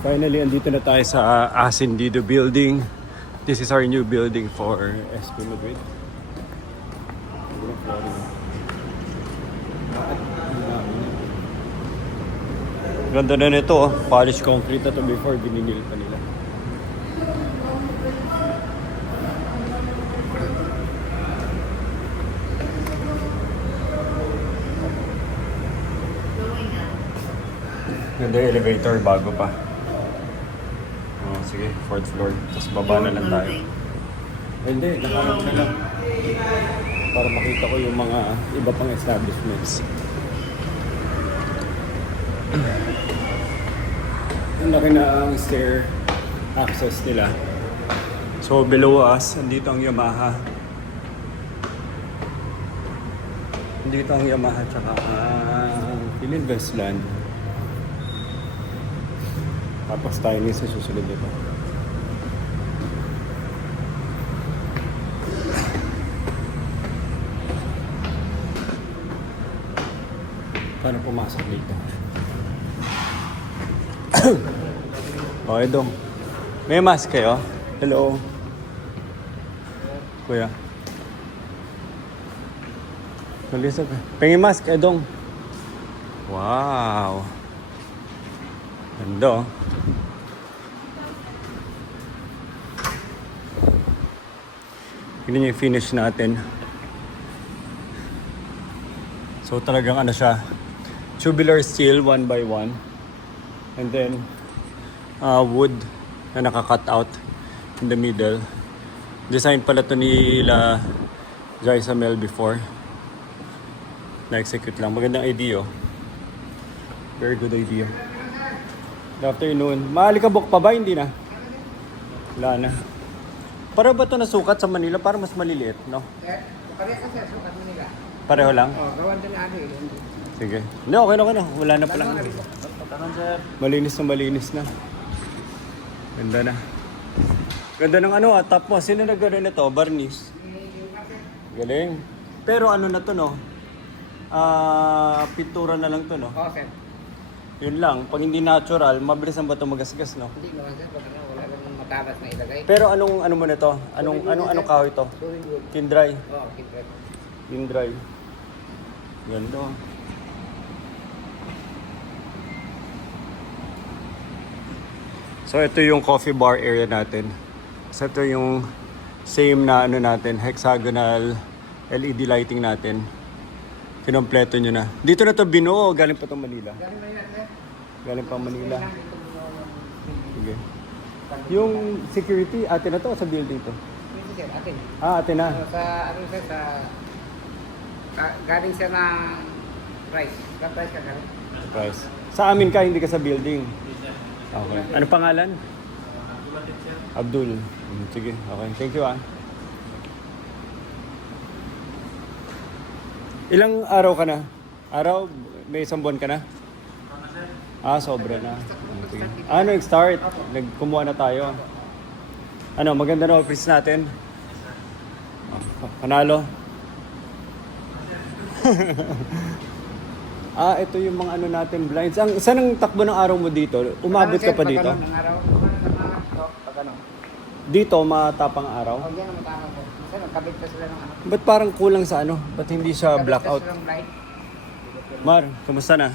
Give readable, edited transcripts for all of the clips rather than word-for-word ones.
Finally, andito na tayo sa Ascendido building. This is our new building for SP Madrid. Ganda na nito, oh. Polished concrete na to before, bininil pa nila. Ganda yung elevator, bago pa. Oh, sige, 4th floor. Tapos baba na lang tayo. Hindi, nakaharap na lang. Para makita ko yung mga iba pang establishments. Ang laki na ang stair access nila. So below us, andito ang Yamaha. Andito ang Yamaha tsaka Fininvestland. Tapos tayo niya sa susunod nito. Paano pumasok dito? Okay, Dong. May mask kayo? Hello. Kuya. Nalisap ka. Pengi mask, Dong. Wow. Ganda, oh. Tignan niyo yung finish natin. So talagang ano siya, tubular steel 1x1. And then wood na naka-cut out in the middle. Design pala to nila Jaisamel before. Na-execute lang. Magandang idea, oh. Very good idea. Good afternoon. Maalikabok pa ba? Hindi na? Wala na. Para ba ito nasukat sa Manila? Para mas maliliit, no? Pareho kasi sukat Manila. Pareho lang? Oo, gawan din ano eh. Sige. Hindi, okay na. Wala na pala. Malinis na. Ganda na. Ganda ng ano, top mo. Sino nag-gano'n na to? Barniz. Galing. Pero ano na to, no? Pintura na lang to, no? Oo, sir. Yun lang. Pag hindi natural, mabilis ang bato magasgas, no? Hindi naman sir, pag wala nang matabas na ilagay. Pero anong ano mo na to? Anong kahoy to? Doing good. Kindray. Oo, kitret. Kindray. Ganda. So ito yung coffee bar area natin. So ito yung same na ano natin, hexagonal LED lighting natin. Kinompleto nyo na. Dito na to binuo, galing pa itong Manila. Galing Manila, sir. Galing pa Manila. Sige. Yung security, atin na to sa building to? Hindi sir, atin. Atin na. Sa ano sir, galing siya ng price. Sa price ka galing. Price. Sa amin ka, hindi ka sa building. Okay. Ano pangalan? Abdul. Sige, okay. Thank you, ah. Ilang araw ka na? Araw? May isang buwan ka na? Sobra na. Okay. Nag-start? Nagkumuha na tayo. Ano, maganda na office natin? Panalo? Ito yung mga ano natin blinds. Saan ang takbo ng araw mo dito? Umabot ka pa dito? Dito, matapang araw? O, yan ang matapang po. Sir, nagkabit pa sila ng ano. Ba't parang kulang sa ano? Ba't hindi siya blackout? Nagkabit pa sila ng light. Mar, kumusta na?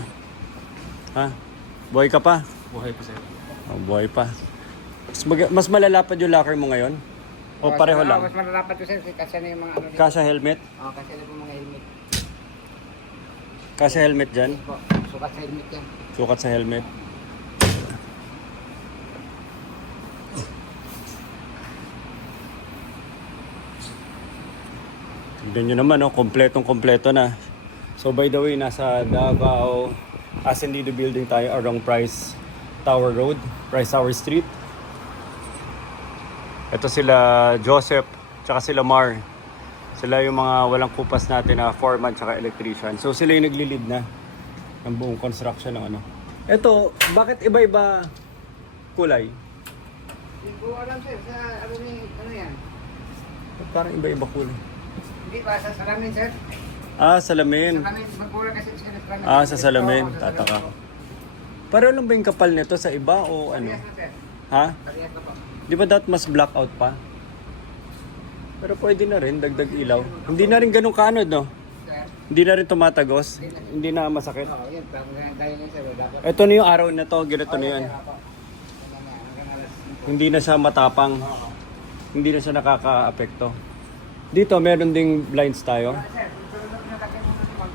Ha? Buhay ka pa? Buhay pa sir. Buhay pa. Mas malalapad yung locker mo ngayon? O pareho lang? Mas malalapat ko sir, kasi na yung mga ano. Kasha helmet? Oo, kasi na yung mga helmet. Kasha helmet dyan? Po, sukat sa helmet yan. Sukat sa helmet. Tignan nyo naman, no? Kompletong-kompleto na. So by the way, nasa Davao Ascendido building tayo along Price Tower Road, Price Tower Street. Ito sila Joseph, tsaka sila Mar. Sila yung mga walang kupas natin na foreman tsaka electrician. So sila yung nagli-lead na ng buong construction ng ano. Ito, bakit iba-iba kulay? Hindi ko alam sir, sa ano yan? Parang iba-iba kulay. Hindi ba, sa salamin sir? Salamin. Salamin, magkura kasi sa salamin. Sa salamin, tataka. Pareho lang ba yung kapal nito sa iba o ano? Parehas na, sir. Ha? Parehas na po. Di ba dapat mas blackout pa? Pero pwede na rin, dagdag ilaw. Hindi na rin ganun kaanod, no? Sir. Hindi na rin tumatagos. Hindi na masakit. Oo, yun. Dahil na, sir. Dapat. Ito na yung araw na to, ganito na yun. Hindi na siya matapang. Hindi na siya nakaka-apekto. Dito, meron ding blinds tayo. Sir, sunod na pinatake mo na si Ma'am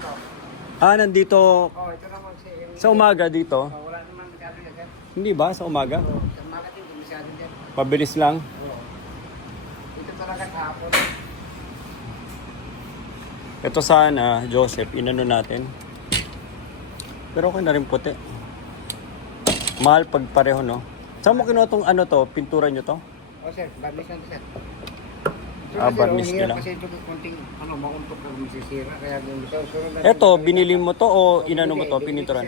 to. Nandito, Oo, ito na po. sa umaga dito. Wala naman masyado yan, sir. Hindi ba, sa umaga? Sa marketing, hindi masyado yan. Pabilis lang. Oo. Ito talaga kahapon. Ito sana, Joseph, inano natin. Pero okay na rin puti. Mahal pag pareho, no? Saan mo kinuha tong ano to? Pintura nyo to? Oh, sir, barniz lang, sir. Barniz nyo lang. Kasi ito konting, makuntok na masisira. Kaya yung sunod na. Eto, binili mo to o inano mo to? Pininturan?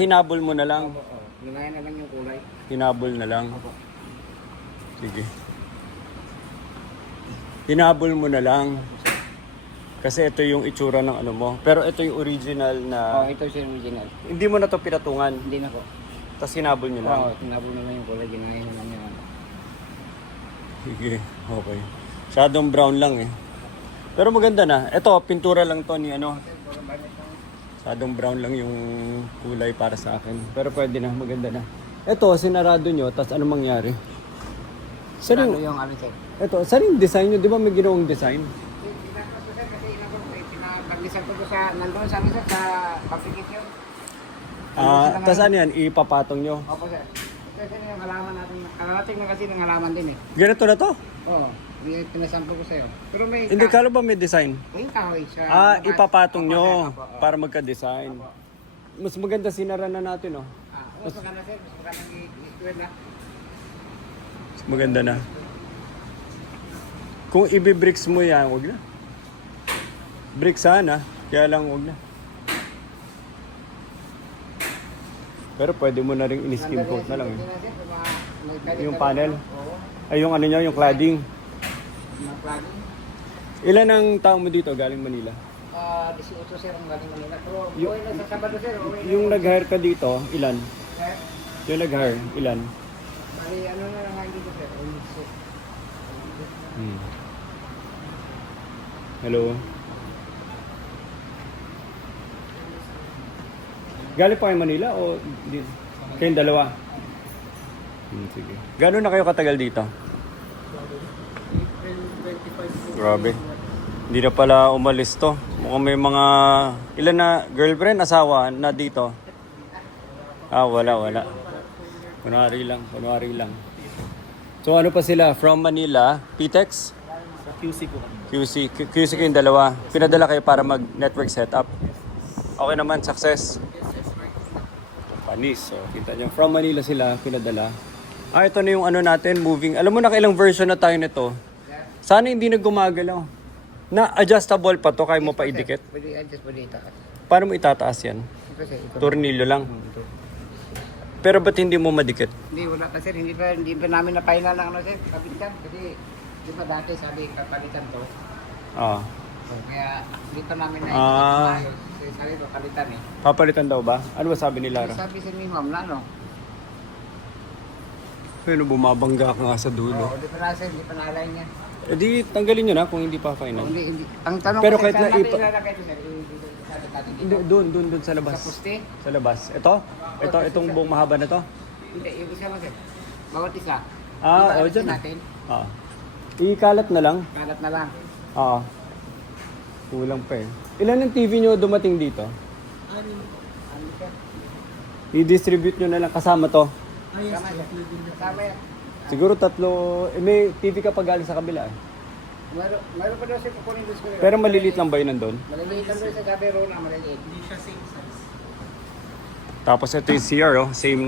Hinabol mo na lang. Oo, nilaya na lang yung kulay. Hinabol na lang. Sige. Hinabol mo na lang. Kasi ito yung itsura ng ano mo. Pero ito yung original na... Ito siya yung original. Hindi mo na to pinatungan. Hindi na po. Tapos hinabol nyo lang. Oo, tinabo na lang yung kulay. Ginaya na lang yung Sige, okay. Shadong brown lang eh. Pero maganda na. Ito, pintura lang to ni ano. Shadong brown lang yung kulay para sa akin. Pero pwede na, maganda na. Ito, sinarado nyo, tapos ano mangyari? Saan Ano yung, yung ano, sir? ito, saan yung design nyo? Di ba may ginawang design? Pinakos ko, sir, kasi inabot ko. Pinabarnisan ko sa, nandun sa, sir, sa application. Tapos ano yan, ipapatong nyo? Opo, sir. Kasi yung halaman natin, karating na kasi ng halaman din eh. Ganito na to? Oo, pinasample ko sa'yo. Pero may... Hindi, kala ba may design? Yung kahoy siya. Ipapatong Opo, nyo sir, opo, opo. para magka-design. Mas maganda sinara na natin, oh. Mas maganda, sir. Mas maganda i-square na. Mas maganda na. Kung ibi-bricks mo yan, wag na. Bricks sana, kaya lang wag na. Pero pwede mo na rin in-skim coat na lang eh. Yung panel? Oo. Ay, yung ano nyo, yung cladding. Mga plugging. Ilan ang tao mo dito galing Manila? 18, sir, ang galing Manila. Pero Yung- okay lang sa Sabado, sir. Okay lang. Yung nag-hire ka dito, ilan? Sir, Yung nag-hire, ilan? bali, ano na lang nga dito, sir. Sir. Hello? Galing pa kayo Manila o di? Kayong dalawa? Sige. Gano'n na kayo katagal dito? Grabe. Hindi na pala umalis to. Mukhang may mga... Ilan na girlfriend, asawa na dito? Wala. Kunwari lang. So ano pa sila? From Manila, PTEX? QC ko kami. QC kayong dalawa. Pinadala kayo para mag-network setup. Okay naman, success. Panis. So, kita nyo. From Manila sila, pinadala. Ito na yung ano natin, moving. Alam mo na kailang version na tayo nito. Sana hindi na gumagalaw. Na adjustable pa to, kaya mo pa idikit. Pwede adjust, pwede itakas. Paano mo itataas yan? Kasi ito. Tornilyo lang. Pero ba't hindi mo madikit? Hindi, wala pa, sir. Hindi pa namin na-final ng ano, sir. Kapitan. Kasi, di ba dati sabi, kapalitan to. Ah. So, kaya, hindi pa namin na ayos. Kasi sabi, kapalitan eh. Papalitan daw ba? Ano ba sabi ni Lara? Sabi sa ni ma'am na ano. Pero bumabangga ka nga sa Oo, dulo. di pa na, sir. Hindi pa na-align yan. E di, tanggalin nyo na kung hindi pa final. Hindi. Ang tanong Pero ko, kahit sir, na saan natin ipa- ilalagay ito, sir? Sabi Hindi, doon sa labas. Sa poste? Sa labas. Itong buong mahaba na to? Hindi, yung isa lang, sir. Bawat isa. Dyan. Natin. Ikalat na lang. Kalat na lang. Kulang pa eh. Ilan ang TV nyo dumating dito? Ano, sir? I-distribute nyo na lang kasama to. Kasama, sir. Kasama yan. Siguro 3. May TV ka pa galing sa kabila eh. Meron pa daw siya kukunin doon sa Pero maliliit lang ba yun nandun? maliliit lang doon sa gabi roon na maliliit. Hindi siya same size. Tapos ito yung CR oh. Same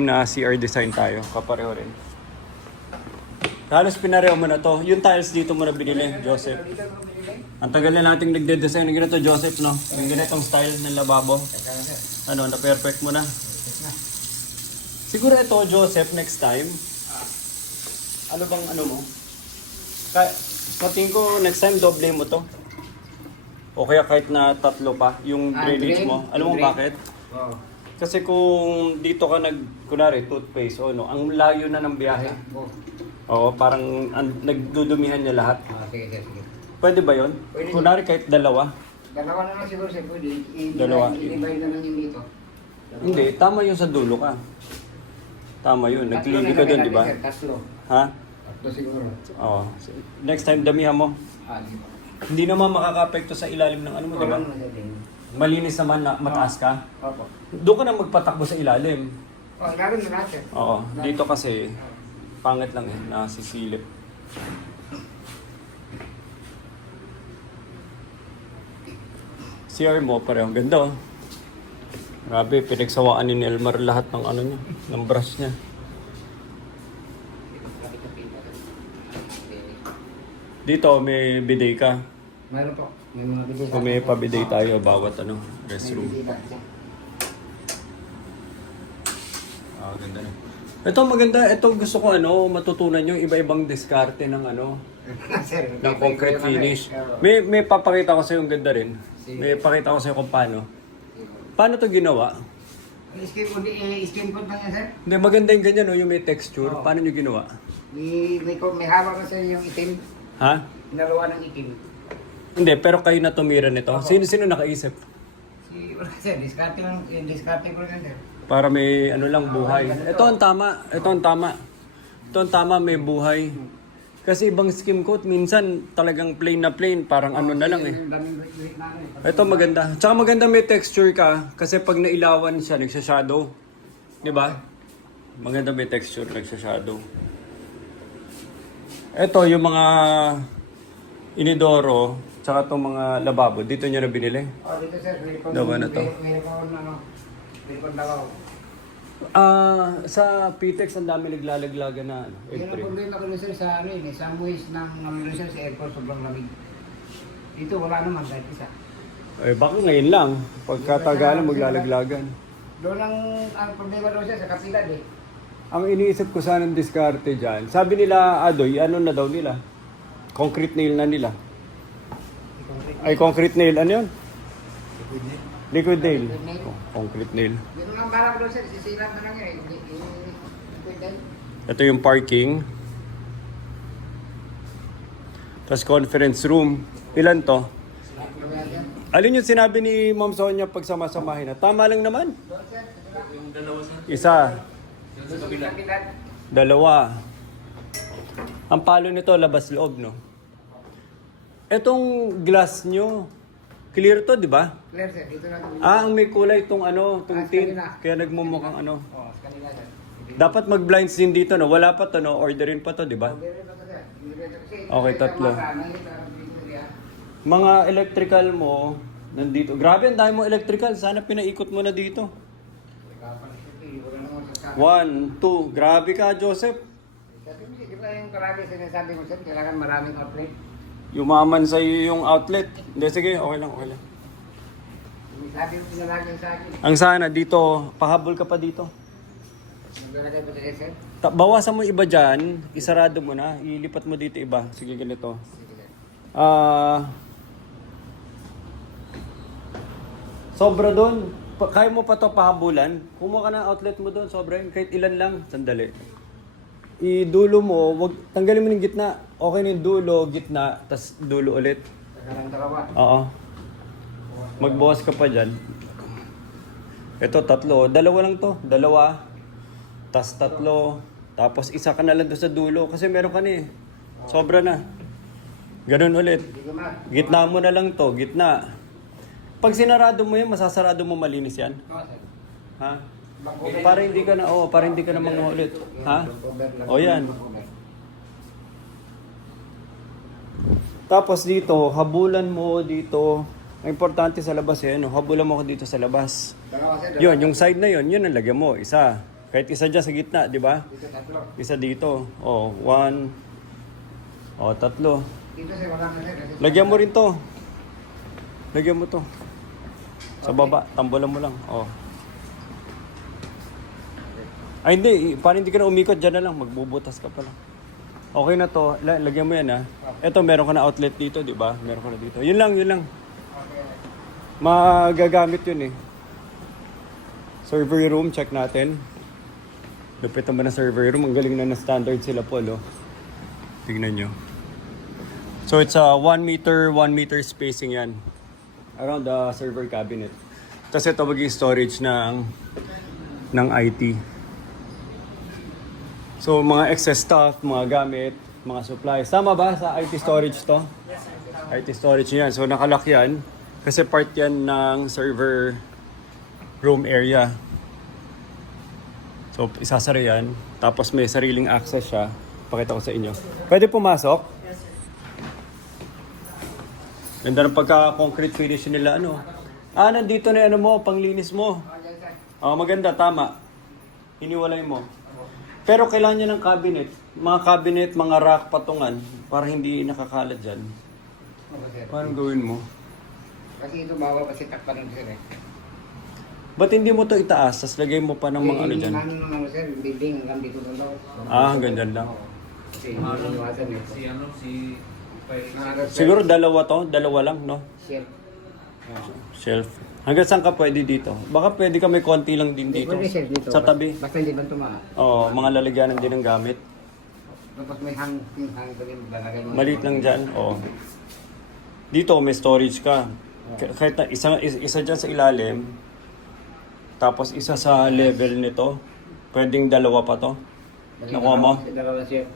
na CR design tayo. Kapareho rin. Halos pinareho mo na to. Yung tiles dito mo na binili, Joseph. Ang tagal na nating nagde-design ng ganito, Joseph, no? Yung ganitong style ng lababo. Ano, na-perfect mo na. Siguro ito, Joseph, next time. Ano bang ano mo? Tingin ko next time doble mo to. O kaya kahit na 3 pa, yung drainage mo. Alam mo bakit? Oo. Kasi kung dito ka kunwari, toothpaste o no, ang layo na ng biyahe. Oh. Oo, parang nagdudumihan niya lahat. Sige, sige. Pwede ba yun? Pwede. Kunwari kahit dalawa. Dalawa na lang siguro sir, pwede. Dalawa. I-divide na lang yung dito. Hindi, tama yung sa dulo ka. Tama yun, Tatlo nagliligo na ka kami doon, di ba? natin, sir, Tatlo. Ha? Tatlo siguro. Oo. Next time, damihan mo. Di ba? Hindi naman makaka-apekto sa ilalim ng ano mo, di ba? Wala naman natin. Malinis naman na mataas ka. Opo. Doon ka na magpatakbo sa ilalim. Lalo na natin. Oo, dito kasi pangit lang nasisilip. CR mo, parehong ganda oh. Grabe, pinagsawaan ni Elmar lahat ng ano niya, ng brush niya. Dito, may bidet ka. Meron po. May mga bidyo. Kung may pabidet tayo, bawat ano, restroom. Ah, ganda na. Ito maganda, ito gusto ko ano, matutunan nyo iba-ibang diskarte ng ano, Sir, ng concrete finish. May papakita ko sa yung ganda rin. May pakita ko sa kung paano. Paano to ginawa? Skin coat lang yan, sir. Hindi, maganda yung ganyan, no? Yung may texture. Paano nyo ginawa? May hawak na sir yung itim. Ha? Inaluwa ng itim. Hindi, pero kayo na tumira nito. Sino nakaisip? Wala sir, discarte ko lang sir. Para may ano lang buhay. Ito ang tama. Ito ang tama. Ito ang tama, may buhay. Kasi ibang skim coat, minsan talagang plain na plain. Parang ano na lang eh. Ito maganda. Tsaka maganda may texture ka. Kasi pag nailawan siya, nagsha-shadow. Di ba? Maganda may texture, nagsha-shadow. Ito yung mga inidoro. Tsaka itong mga lababo. Dito nyo na binili. Dito sir, Dawa na to. Meron daw. Sa PTEX ang dami naglalaglaga na ano, Yan ang April. problema ko sir sa ano yun, sa muwis ng namin sir sa airport sobrang lamig. Dito wala naman kahit isa. Eh baka ngayon lang, pagkatagalan maglalaglagan. Doon ang problema daw sir sa kapilad eh. Ang iniisip ko sana ng diskarte dyan, sabi nila Adoy, ano na daw nila? Concrete nail na nila. Ay, concrete nail, ano yun? Liquid nail. Concrete nail. Dito lang parang daw sir, sisilan na lang yun eh. Ito yung parking. Tapos conference room. Ilan to? Alin yung sinabi ni Ma'am Sonia pag sama-samahin na? Tama lang naman. Yung dalawa sa Isa, sa kabila. dalawa. Ang palo nito, labas loob, no? Etong glass nyo, clear to, di ba? Clear sir, dito na ito. Ang may kulay itong ano, itong tin. Kaya nagmumukhang ano. Oo, sa kanila sir. Dapat mag-blinds din dito, no? Wala pa to, no? Orderin pa to, di ba? Okay, tatlo. Mga electrical mo, nandito. Grabe, ang dami mo electrical. Sana pinaikot mo na dito. 1, 2. Grabe ka, Joseph. Di ba yung karami sinasabi mo sir, kailangan maraming outlet. Yumaman sa iyo yung outlet. Hindi, sige, okay lang, okay lang. Sabi mo na lagi sa akin. Ang sana dito, pahabol ka pa dito. Maglalagay po sa sir. Bawasan mo iba dyan, isarado mo na, ilipat mo dito iba. Sige, ganito. Sobra doon. Kaya mo pa to pahabulan. Kumuha ka ng outlet mo doon, sobra yun. Kahit ilan lang, sandali. Idulo mo, tanggalin mo ng gitna. Okay na yung dulo, gitna, tas dulo ulit. Saka dalawa. Oo. Magbukas ka pa dyan. Ito, tatlo. Dalawa lang to. Dalawa. Tas tatlo. Tapos isa ka na lang doon sa dulo. Kasi meron ka na eh. Sobra na. Ganun ulit. Gitna mo na lang to. Gitna. Pag sinarado mo yan, masasarado mo malinis yan. Ha? Para hindi ka na, para hindi ka na mangulit. Ha? O yan. Tapos dito, habulan mo dito. Ang importante sa labas yan, habulan mo ko dito sa labas. Yun, yung side na yun, yun ang lagyan mo. Isa. Kahit isa dyan sa gitna, di ba? Isa dito. O, 1. O, 3. Lagyan mo rin to. Lagyan mo to. Sa baba, tambulan mo lang. O. Ay hindi, parang hindi ka na umikot, dyan na lang, magbubutas ka pa lang. Okay na to, lagyan mo yan ha. Ito, meron ka na outlet dito, di ba? Meron ka na dito. Yun lang, yun lang. Magagamit yun eh. Server room, check natin. Lupit naman na server room. Ang galing na na standard sila po, no? Tingnan nyo. So it's a 1 meter spacing yan. Around the server cabinet. Tapos ito magiging storage ng IT. So mga excess stuff, mga gamit, mga supplies. Tama ba sa IT storage to? IT storage yan. So nakalock yan. Kasi part yan ng server room area. So isasara yan. Tapos may sariling access siya. Pakita ko sa inyo. Pwede pumasok? Ganda ng pagka-concrete finish nila, ano. Nandito na yung ano mo, panglinis mo. Maganda, tama. Hiniwalay mo. Pero kailangan niya ng cabinet. Mga cabinet, mga rack, patungan. Para hindi nakakalat dyan. Paano gawin mo? Kasi ito bawal kasi takpan ng sir eh. Ba't hindi mo to itaas? Tapos lagay mo pa ng mga ano dyan? Ano naman sir, bibing hanggang dito na daw. Hanggang dyan lang. Kasi iniwasan eh. Si Siguro dalawa to? Dalawa lang, no? Sir. Shelf. Hanggang saan ka pwede dito? Baka pwede ka may konti lang din dito. Pwede sir dito. Sa tabi. Basta hindi ba tumaa? Oo, mga lalagyanan din ng gamit. Tapos may hang ko din lalagay mo. Maliit lang dyan, oo. Dito may storage ka. Kahit na isa dyan sa ilalim, tapos isa sa level nito, pwedeng dalawa pa to. Nakuha mo? Dalawa sir.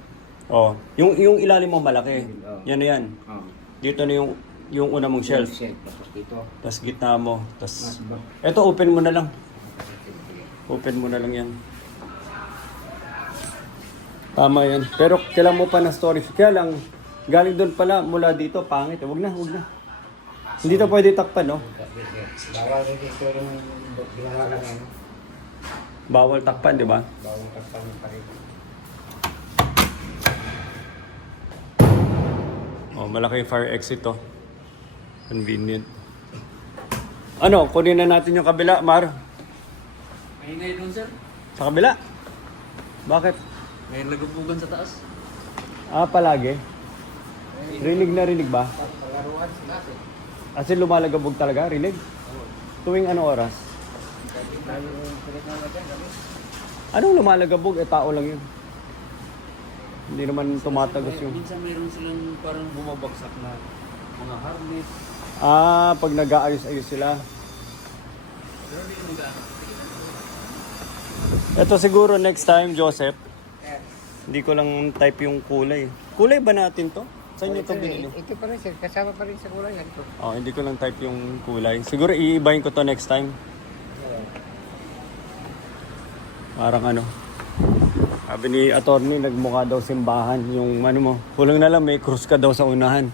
Oh, yung ilalim mo malaki. Yan na yan. Oh. Dito na yung una mong shelf. Tapos dito. Tapos gitna mo. Tapos eto open mo na lang. Open mo na lang yan. Tama yan. Pero kailangan mo pa ng storage. Kaya lang, galing doon pala mula dito, pangit. Huwag na. Hindi to pwede takpan, no? Bawal dito yung ginagawa na ano. Bawal takpan, di ba? Bawal takpan pa rin. Oh, malaki yung fire exit to. Convenient. Ano, kunin na natin yung kabila, Mar. May ingay doon, sir. Sa kabila? Bakit? May lagabugan sa taas. Palagi. Rinig ba? Palaruan sila sir. As in lumalagabog talaga, rinig? Tuwing ano oras? Tayo yung pilit na dyan kami. Anong lumalagabog? Tao lang yun. Hindi naman tumatagos yung... Minsan mayroon silang parang bumabagsak na mga harness. Pag nag-aayos-ayos sila. Pero hindi naman gaano. Ito siguro next time, Joseph. Sir. Hindi ko lang type yung kulay. Kulay ba natin to? Saan nyo ito binili? Ito pa rin sir, kasama pa rin sa kulay. Ito. Hindi ko lang type yung kulay. Siguro iibahin ko to next time. Parang ano. Sabi ni attorney, nagmukha daw simbahan. Yung ano mo, kulang na lang may krus ka daw sa unahan.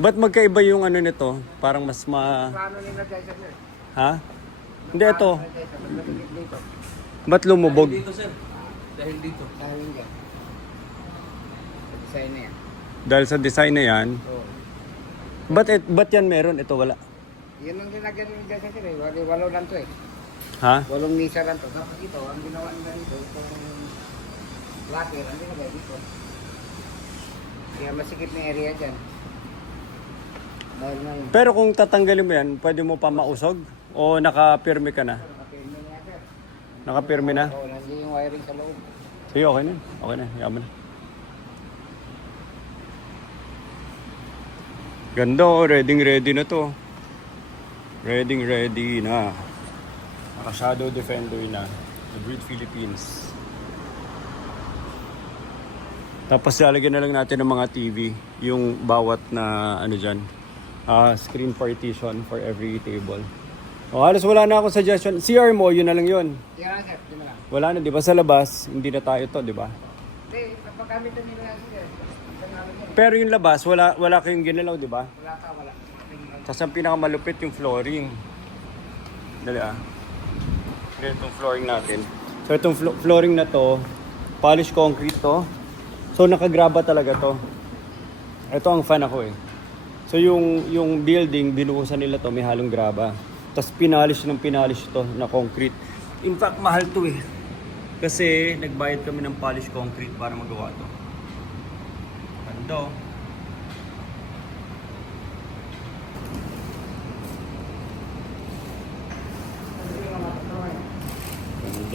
Ba't magkaiba yung ano nito? Parang mas Paano nila dyan sir? Ha? Hindi, ito. Dito. Ba't lumubog? Dito, sir. Dahil dito. Dahil dyan. Sa design na yan. Dahil sa design na yan. Oo. Ba't yan meron? Ito wala. Yun ang ginagyan nila dyan sir eh. Walo lang to eh. Ha? 8 misa lang to. Tapos ito, ang ginawa nila dito, itong locker, ang ginagay dito. Kaya masikip na area dyan. Dahil na yun. Pero kung tatanggalin mo yan, pwede mo pa mausog? O nakapirme ka na? Nakapirme na sir. Nakapirme na? Oo, nandiyan yung wiring sa loob. Sige, okay na. Okay na, yaman na. Ganda oh, ready na to. Ready na. Naka-shadow defender na. The Breed Philippines. Tapos lalagyan na lang natin ng mga TV. Yung bawat na ano dyan. Screen partition for every table. Halos wala na akong suggestion. CR mo, yun na lang yun. Yan lang sir, yun na lang. Wala na, di ba? Sa labas, hindi na tayo to, di ba? Hindi, pagkamit na nila sir. Isang namin yan. Pero yung labas, wala kayong ginalaw, di ba? Wala ka, wala. Tapos ang pinakamalupit yung flooring. Dali Itong flooring natin. So itong flooring na to, polished concrete to. So nakagraba talaga to. Ito ang fan ako eh. So yung building, binuhusan nila to, may halong graba. Tapos pinalish to na concrete. In fact, mahal to eh. Kasi nagbayad kami ng polished concrete para magawa to. Ganda oh.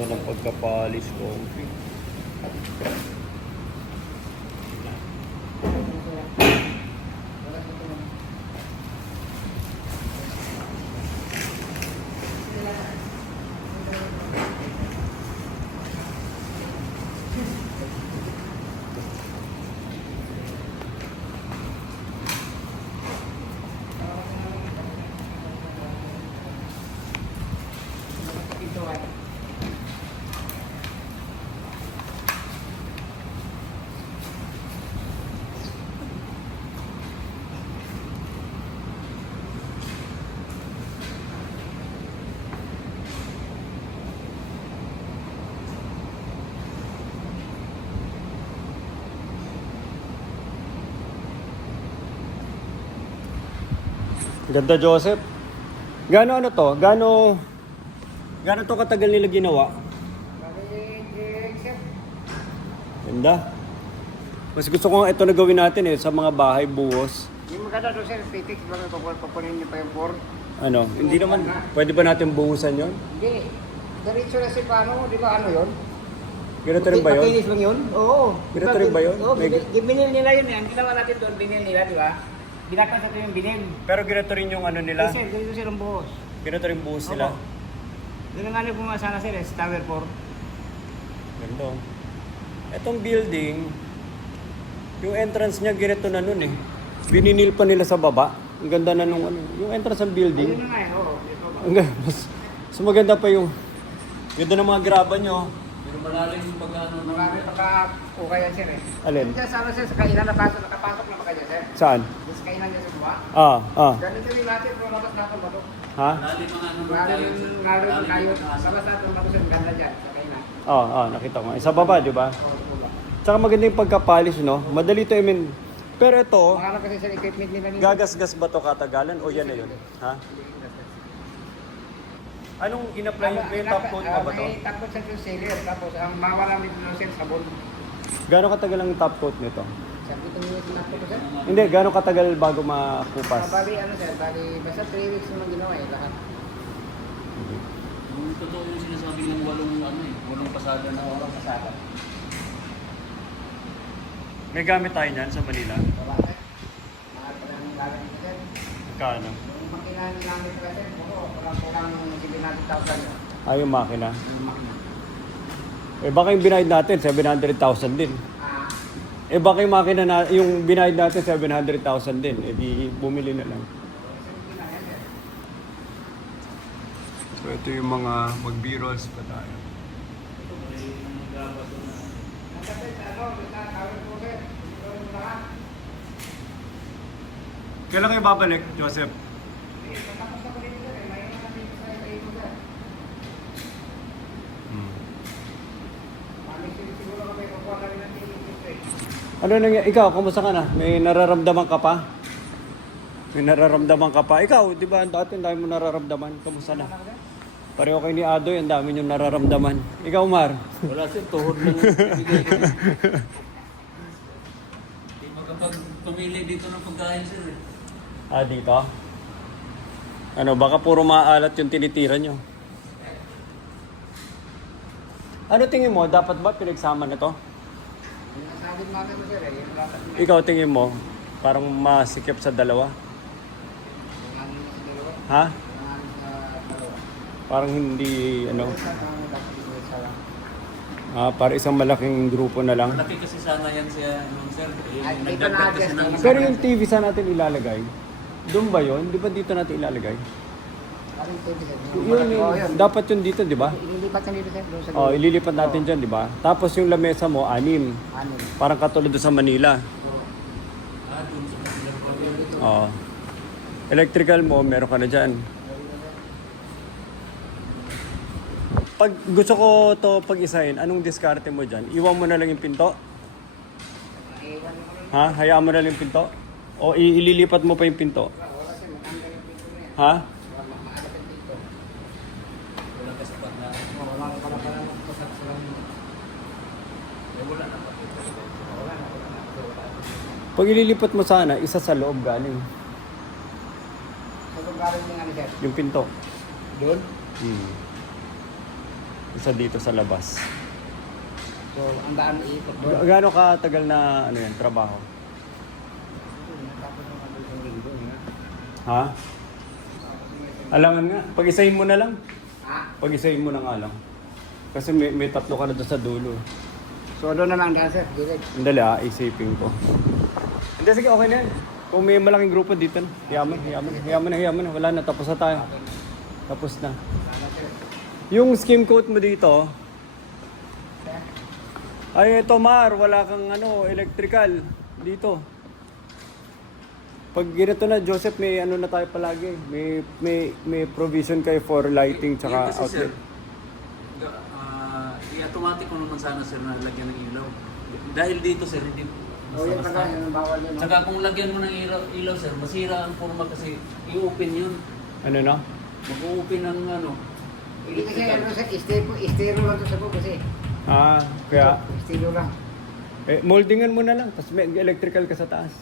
Ganda ng pagka-polish ko. Ganda, Joseph. Gaano ano to? Gaano to katagal nila ginawa? Ganda. Mas gusto ko nga ito na gawin natin sa mga bahay buhos. Yung maganda doon sir, titik lang papunin niyo pa yung board. Ano, hindi naman, pwede ba natin buhusan yon? Hindi. Diretso na si paano, di ba ano yun? Ganito rin ba yun? Makinis lang yun? Oo. Ganito rin ba yun? Oo, binil nila yun eh. Ang ginawa natin doon, binil nila, di ba? Binakas natin yung binil. Pero ganito rin yung ano nila? Sir, ganito sir ang buhos. Ganito rin buhos nila? Opo. Ganun nga na pumasana sir, Tower 4. Ganda. Etong building, yung entrance niya ganito na nun eh. Bininil pa nila sa baba. Ang ganda na nung ano. Yung entrance ng building. Ayun na nga eh, oo. Ito ba? Ang ganda. Mas maganda pa yung ganda ng mga graba nyo. Pero malalim yung pag-ano ng Marami pagka-ukay yan sir eh. Alin? Diyan sana sir, sa kainan nakapasok na ba kayo sir? Saan? Diyan sa kainan niya sa buwa. Ah. Ganito rin natin, kung labas natin ba ito? Ha? malalim ang ano Lalo kayo, labas natin ba ito sir, ganda dyan, sa kainan. Nakita ko. Sa baba, di ba? Oo, pula. Tsaka maganda yung pagka-polish, no? Madali to, I mean. Pero ito, Mga kasi sir, equipment nila nito. gagasgas ba to katagalan o yan na yun? Ha? Anong in-apply yung top coat pa ba to? May top coat sa sealer, tapos ang mawala nito ng sir, sabon. Gano'ng katagal ang top coat nito? Sabi ko yung top coat sir. Hindi, gano'ng katagal bago makupas? Bali ano sir, bali basta 3 weeks naman ginawa eh, lahat. Yung totoo yung sinasabi ng walong pasada na Walang kasama. May gamit tayo niyan sa Manila. Bakit? Mahal pa lang yung gamit nito sir. Kano? Yung makina namin nila sir, kulang 700,000 yun. Yung makina. Yung makina. Baka yung binayad natin, 700,000 din. Baka yung makina na, yung binayad natin, 700,000 din. Di bumili na lang. So ito yung mga mag-b-rolls pa tayo. Kailan kayo babalik, Joseph? Ano nangyari? Ikaw, kumusta ka na? May nararamdaman ka pa? May nararamdaman ka pa? Ikaw, di ba, dati ang dami mo nararamdaman. Kumusta na? Pareho kayo ni Adoy, ang dami niyong nararamdaman. Ikaw, Mar? wala sir, tuhod lang yung ibigay ko. Hindi makapag-pumili dito ng pagkain sir eh. Dito? Ano, baka puro maalat yung tinitira nyo. Ano tingin mo? Dapat ba pinagsama na to? Sabi namin mo sir eh, yung lahat na Ikaw tingin mo? Parang masikip sa dalawa? namin sa dalawa. Ha? Namin sa dalawa. Parang hindi, ano? Isa na ang dapat isa lang. Para isang malaking grupo na lang. Malaki kasi sana yan siya, sir. Ay, Eh, dito nagdagdag kasi na-adjust ng na. Pero yung TV saan natin ilalagay? Doon ba yun? Di ba dito natin ilalagay? Parang TV sir. Yun, Oo, yun. dapat yun dito, di ba? Ililipat ka dito sir, doon sa Ililipat natin dyan, di ba? Tapos yung lamesa mo, 6. Ano? Parang katulad doon sa Manila. dun sa kanila. Oo. Electrical mo, meron ka na dyan. Pag gusto ko to pag-isahin, anong diskarte mo dyan? Iwan mo na lang yung pinto? Iwan mo rin. Ha? Hayaan mo na lang yung pinto? O ililipat mo pa yung pinto? Wala sir, matanggal yung pinto na yan. Ha? Wala maalap yung pinto. Wala kasapat na. Wala pala magpasak sa lang. Wala na. Wala na. Pag ililipat mo sana, isa sa loob galing. Sa lugar yung ano sir? Yung pinto. Doon? Isa dito sa labas. So, ang daan iikot doon. Gaano katagal na ano yan, trabaho? Tapos ng isang linggo, nga. Ha? Alangan nga, pag-isahin mo na lang. Ah, Pag-isahin mo na nga lang. Kasi may tatlo ka na doon sa dulo. so doon na lang daan, sir. Gilid. Andali isipin ko. Hindi, sige, okay na yan. Kung may malaking grupo dito na, hiyaman na. Wala na, tapos na tayo. Tapos na. Sana, sir. Yung skim coat mo dito, Sir, ay ito Mar, wala kang electrical dito. Pag ganito na, Joseph, may ano na tayo palagi. May provision kayo for lighting tsaka Yan kasi, sir, outlet. i-automatic ko naman sana, sir, na lagyan ng ilaw. Dahil dito, sir, hindi o yan pala, yun ang bawal yun. Tsaka kung lagyan mo ng ilaw, sir, masira ang forma kasi i-open yun. Ano no? Mag-open ng Hindi kasi ano, sir, estero lang to sa buo kasi. Kaya, Estero lang. moldingan mo na lang. Tapos may electrical ka sa taas.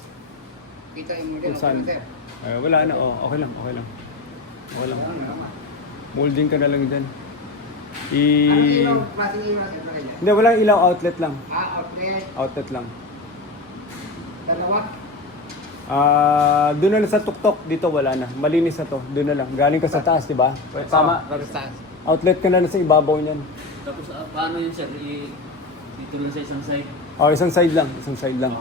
Kita yung model, Kung okay saan. na, sir. Wala na, okay lang. Okay lang. Ano, Molding ka na lang dyan. ilaw, klaseng ilaw, sir, pa rin. Hindi, walang ilaw, outlet lang. Outlet, Outlet lang. dalawa. Doon na lang sa tuktok, dito wala na. Malinis na to, doon na lang. Galing ka sa taas, di ba? Tama. Baristas. Outlet ka na lang sa ibabaw niyan. Tapos paano yun, sir? Dito lang sa isang side. Isang side lang.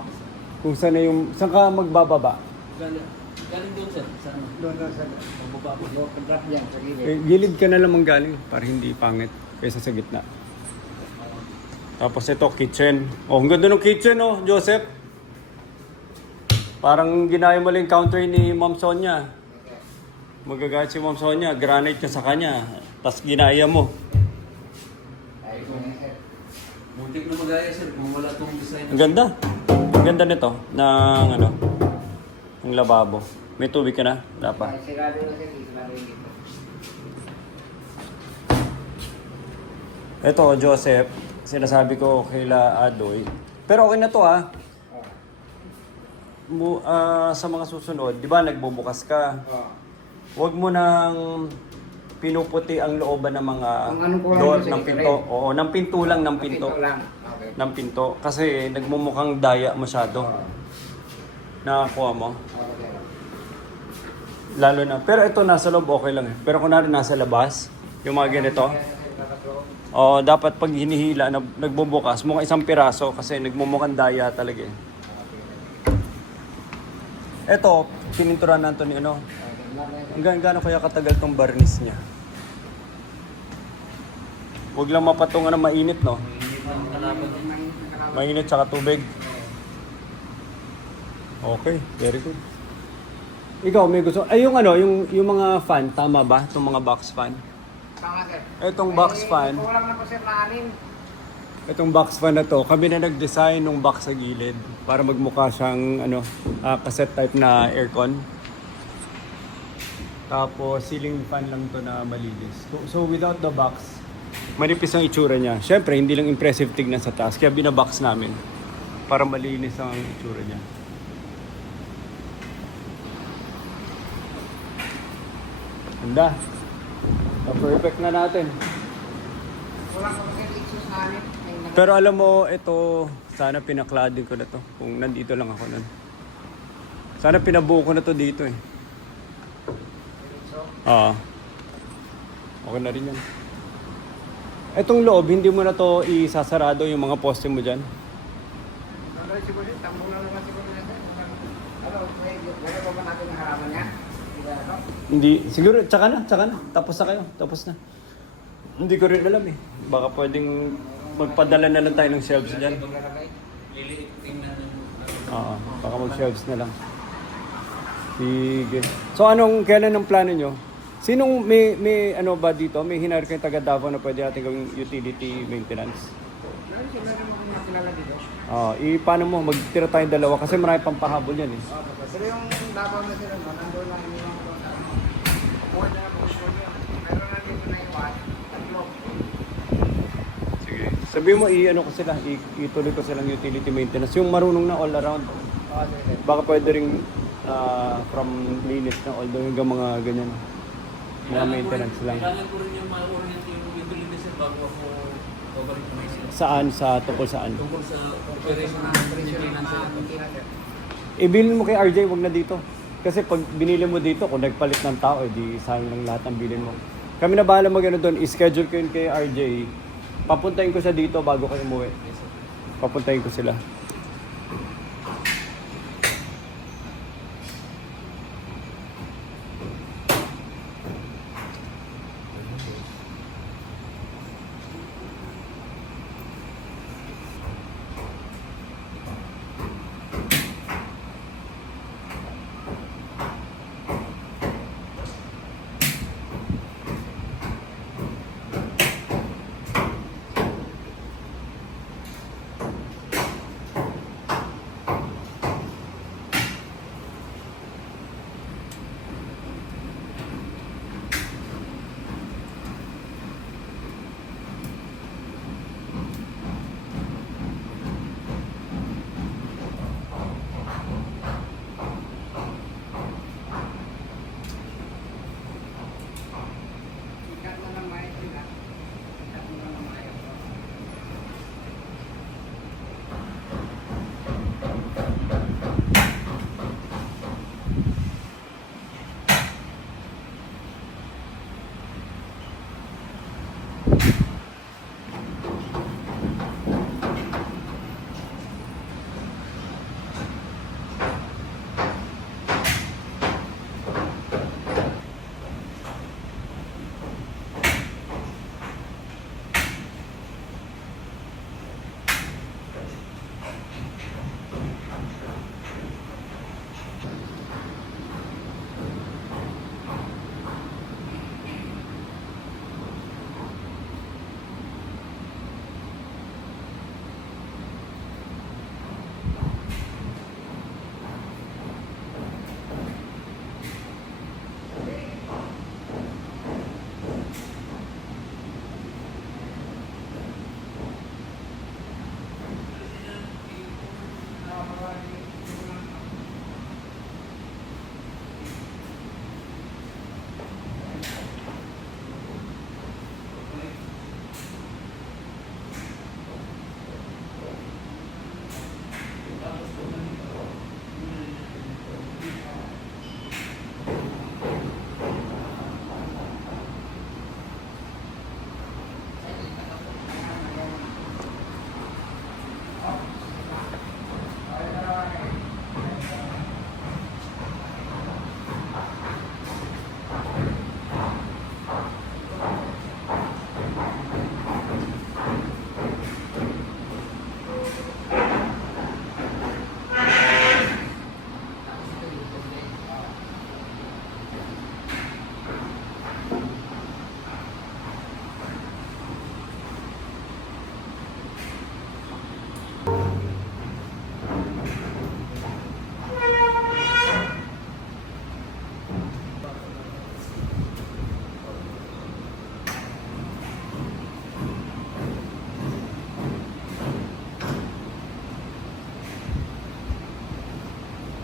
Kung saan na saan ka magbababa? Galing doon, sir. Sa ano? Doon lang sa Pababa ko. drop yan, sa gilid. Gilid ka na lang manggaling para hindi pangit kaysa sa gitna. Tapos ito, kitchen. Ang ganda ng kitchen, Joseph. Parang ginaya mo lang yung counter ni Ma'am Sonia. Magagayat si Ma'am Sonia, granite ka sa kanya. Tapos ginaya mo. Ay, kung yan, sir. Muntik na magaya, sir, kung wala tong design. Ang ganda. Ang ganda nito ng ng lababo. May tubig ka na? Wala pa. Ay, sirado na, sir. Sirado yung dito. Ito, Joseph, sinasabi ko kayla Adoy. Pero okay na to sa mga susunod, di ba nagbubukas ka? Huwag mo nang pinuputi ang looban ng mga Ang anong kulay door mo sa ng isa pinto. rin? Oo, ng pinto lang, ng pinto. Pinto lang. Okay. Ng pinto. Kasi nagmumukhang daya masyado. Nakakuha mo. Okay. Lalo na. Pero ito nasa loob, okay lang. Pero kung nasa labas, yung mga ganito, dapat pag hinihila, nagbubukas, mukhang isang piraso kasi nagmumukhang daya talaga eh. Ito, pininturan na ito ni Hanggang gaano kaya katagal tong barnis niya? Huwag lang mapatungan na mainit, no? Hindi pa ang kalaban. Mainit tsaka tubig. Okay, very good. Ikaw, may gusto... Ay, yung mga fan, tama ba? Itong mga box fan? Tama, sir. Itong box fan, Kulang na po, sir, na 6. itong box fan na to, kami na nag-design ng box sa gilid para magmukha siyang cassette type na aircon. Tapos ceiling fan lang to na malinis. So without the box, manipis ang itsura niya. Siyempre, hindi lang impressive tignan sa taas, kaya binabox namin para malinis ang itsura niya. Handa. Perfect na natin. Kulang na po, sir, exhaust namin. Pero alam mo, ito, sana pinakladin ko na to. Kung nandito lang ako nun. Sana pinabuo ko na to dito eh. Oo. Okay na rin yan. Itong loob, hindi mo na to isasarado yung mga poste mo dyan. Tambong lang naman siguro na, sir. Ano, wala pa ba natin ang harapan niya? Hindi, siguro, tsaka na. Tapos na kayo, tapos na. Hindi ko rin alam eh. Baka pwedeng magpadala na lang tayo ng shelves dyan. Liliit, tingnan yung... Oo, baka mag-shelves na lang. Sige. So kailan ang plano nyo? Sinong may ano ba dito? May hinar kayong taga Davao na pwede natin gawing utility maintenance? Sila rin mga makilala dito. Paano mo? Magtira tayong dalawa kasi marami pang pahabol yan eh. Pero yung Davao na sila, nandun lang iniwan ko sa board na po siya. Pero nandito na yung tatlo. Sige. Sabi mo, ko sila, ituloy ko silang utility maintenance. Yung marunong na all around. Baka pwede rin from linis na although hanggang mga ganyan. Na maintenance lang. Kailangan ko rin yung ma-orient yung utility, sir, bago ako Babalik na may sila. Saan? Sa tungkol saan? Tungkol sa operation ng maintenance sila. Ibilin mo kay RJ, wag na dito. Kasi pag binili mo dito, kung nagpalit ng tao, di sayang lang lahat ng bilin mo. Kami na bahala mag-ano doon, i-schedule ko yun kay RJ. Papuntahin ko siya dito bago kayo umuwi. Papuntahin ko sila.